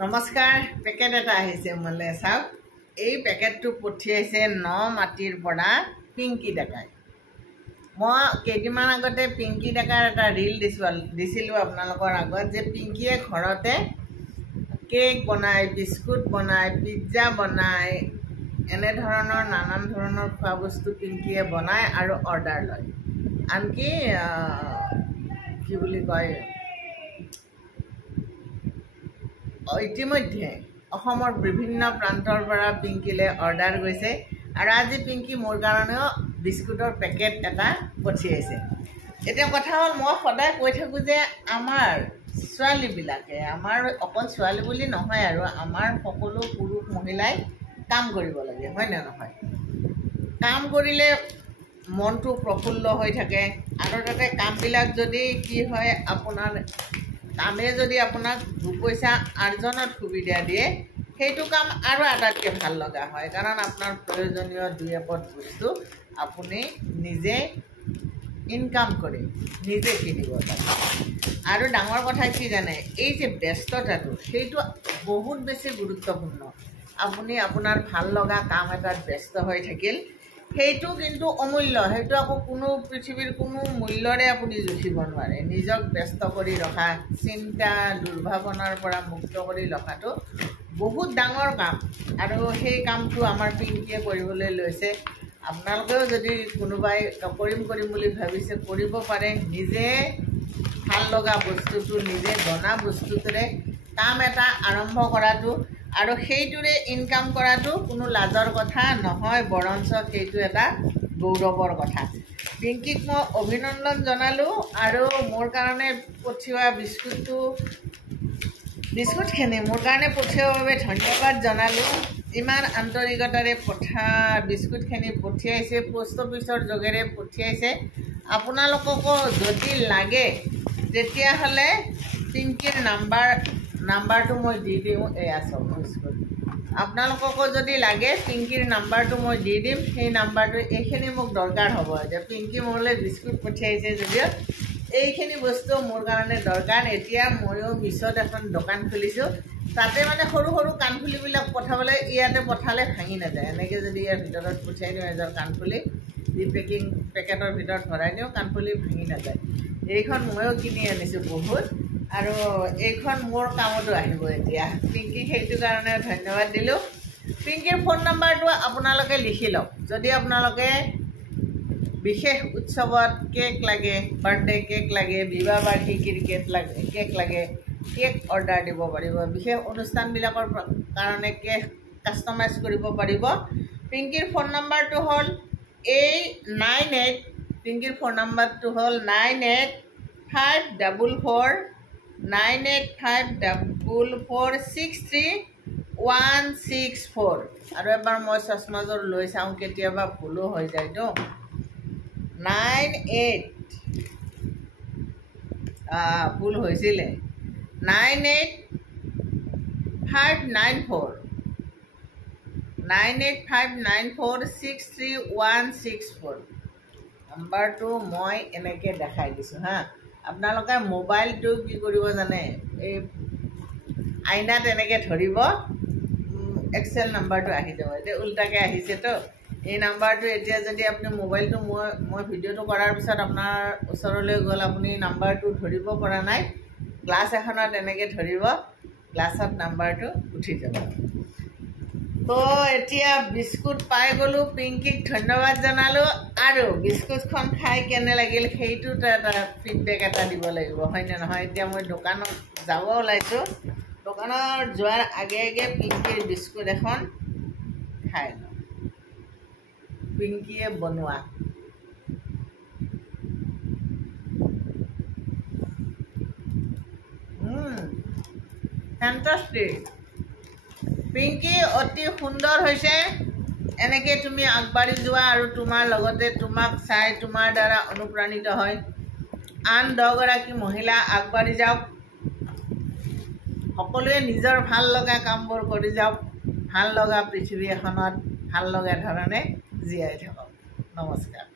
নমস্কাৰ পেকেট এটা আহিছে মোলে চাওক এই পেকেটটো পঠিয়াইছে ন মাটিৰ পৰা পিংকি ডেকাই মই কেইদিনমান আগতে পিংকি ডেকাৰ এটা ৰীল দিছিলোঁ আপোনালোকৰ আগত যে পিংকিয়ে ঘৰতে কেক বনায় বিস্কুট বনায় পিজ্জা বনায় এনে ধৰণৰ নানান ধৰণৰ খোৱা বস্তু পিংকিয়ে বনায় আৰু অৰ্ডাৰ লয় আনকি কি বুলি কয় ইতিমধ্যে অসমৰ বিভিন্ন প্ৰান্তৰ পৰা পিংকিলে অৰ্ডাৰ গৈছে আৰু আজি পিংকি মোৰ কাৰণেও বিস্কুটৰ পেকেট এটা পঠিয়াইছে এতিয়া কথা হ'ল মই সদায় কৈ থাকোঁ যে আমাৰ ছোৱালীবিলাকে আমাৰ অকল ছোৱালী বুলি নহয় আৰু আমাৰ সকলো পুৰুষ মহিলাই কাম কৰিব লাগে হয়নে নহয় কাম কৰিলে মনটো প্ৰফুল্ল হৈ থাকে আৰু তাতে কামবিলাক যদি কি হয় আপোনাৰ কামে যদি আপোনাক দুপইচা আৰ্জনত সুবিধা দিয়ে সেইটো কাম আৰু আটাইতকৈ ভাল লগা হয় কাৰণ আপোনাৰ প্ৰয়োজনীয় দুই এপদ বস্তু আপুনি নিজে ইনকাম কৰি নিজে কিনিব পাৰে আৰু ডাঙৰ কথা কি জানে এই যে ব্যস্ততাটো সেইটো বহুত বেছি গুৰুত্বপূৰ্ণ আপুনি আপোনাৰ ভাল লগা কাম এটাত ব্যস্ত হৈ থাকিল সেইটো কিন্তু অমূল্য সেইটো আকৌ কোনো পৃথিৱীৰ কোনো মূল্যৰে আপুনি জুখিব নোৱাৰে নিজক ব্যস্ত কৰি ৰখা চিন্তা দুৰ্ভাৱনাৰ পৰা মুক্ত কৰি ৰখাটো বহুত ডাঙৰ কাম আৰু সেই কামটো আমাৰ পিংকিয়ে কৰিবলৈ লৈছে আপোনালোকেও যদি কোনোবাই কৰিম বুলি ভাবিছে কৰিব পাৰে নিজে ভাল লগা বস্তুটো নিজে বনা বস্তুটোৰে কাম এটা আৰম্ভ কৰাটো আৰু সেইটোৰে ইনকাম কৰাটো কোনো লাজৰ কথা নহয় বৰঞ্চ সেইটো এটা গৌৰৱৰ কথা পিংকিক মই অভিনন্দন জনালোঁ আৰু মোৰ কাৰণে পঠিওৱা বিস্কুটখিনি মোৰ কাৰণে পঠিওৱাৰ বাবে ধন্যবাদ জনালোঁ ইমান আন্তৰিকতাৰে বিস্কুটখিনি পঠিয়াইছে পোষ্ট অফিচৰ যোগেৰে পঠিয়াইছে আপোনালোককো যদি লাগে তেতিয়াহ'লে পিংকিৰ নাম্বাৰটো মই দি দিওঁ এয়া চাওক বিস্কুট আপোনালোককো যদি লাগে পিংকিৰ নাম্বাৰটো মই দি দিম সেই নাম্বাৰটো এইখিনি মোক দৰকাৰ হ'ব যে পিংকি মোলৈ বিস্কুট পঠিয়াইছে যদিও এইখিনি বস্তু মোৰ কাৰণে দৰকাৰ এতিয়া ময়ো মিছত এখন দোকান খুলিছোঁ তাতে মানে সৰু সৰু কাণফুলিবিলাক পঠাবলৈ ইয়াতে পঠালে ভাঙি নাযায় এনেকৈ যদি ইয়াৰ ভিতৰত পঠিয়াই দিওঁ এযোৰ কাণফুলি দি পেকেটৰ ভিতৰত ভৰাই দিওঁ কাণফুলি ভাঙি নাযায় এইখন ময়ো কিনি আনিছোঁ বহুত আৰু এইখন মোৰ কামতো আহিব এতিয়া পিংকিক সেইটো কাৰণে ধন্যবাদ দিলোঁ পিংকিৰ ফোন নাম্বাৰটো আপোনালোকে লিখি লওক যদি আপোনালোকে বিশেষ উৎসৱত কেক লাগে বাৰ্থডে কেক লাগে বিবাহ বাৰ্ষিকীৰ কেক লাগে কেক অৰ্ডাৰ দিব পাৰিব বিশেষ অনুষ্ঠানবিলাকৰ কাৰণে কেক কাষ্টমাইজ কৰিব পাৰিব পিংকিৰ ফোন নাম্বাৰটো হ'ল 98 পিংকিৰ ফোন নাম্বাৰটো হ'ল 985463 আৰু এবাৰ মই চশমাযোৰ লৈ চাওঁ কেতিয়াবা ভুলো হৈ যায়তো 98 ভুল হৈছিলে 9859463164 নাম্বাৰটো মই এনেকৈ দেখাই দিছোঁ হা আপোনালোকে মোবাইলটো কি কৰিব জানে এই আইনাত এনেকৈ ধৰিব এক্সেল নাম্বাৰটো আহি যাব এতিয়া উল্টাকৈ আহিছেতো এই নাম্বাৰটো এতিয়া যদি আপুনি মোবাইলটো মই ভিডিঅ'টো কৰাৰ পিছত আপোনাৰ ওচৰলৈ গ'ল আপুনি নাম্বাৰটো ধৰিব পৰা নাই গ্লাছ এখনত এনেকৈ ধৰিব গ্লাছত নাম্বাৰটো উঠি যাব তো এতিয়া বিস্কুট পাই গ'লোঁ পিংকিক ধন্যবাদ জনালোঁ আৰু বিস্কুটখন খাই কেনে লাগিল সেইটোতো এটা ফিডবেক এটা দিব লাগিব হয়নে নহয় এতিয়া মই দোকানত যাব ওলাইছোঁ দোকানত যোৱাৰ আগে পিংকিৰ বিস্কুট এখন খাই লওঁ পিংকিয়ে বনোৱা ফেণ্টাষ্টিক পিংকি অতি সুন্দৰ হৈছে এনেকৈ তুমি আগবাঢ়ি যোৱা আৰু তোমাৰ লগতে তোমাক চাই তোমাৰ দ্বাৰা অনুপ্ৰাণিত হয় আন 10গৰাকী মহিলা আগবাঢ়ি যাওক সকলোৱে নিজৰ ভাল লগা কামবোৰ কৰি যাওক ভাল লগা পৃথিৱী এখনত ভাল লগা ধৰণে জীয়াই থাকক নমস্কাৰ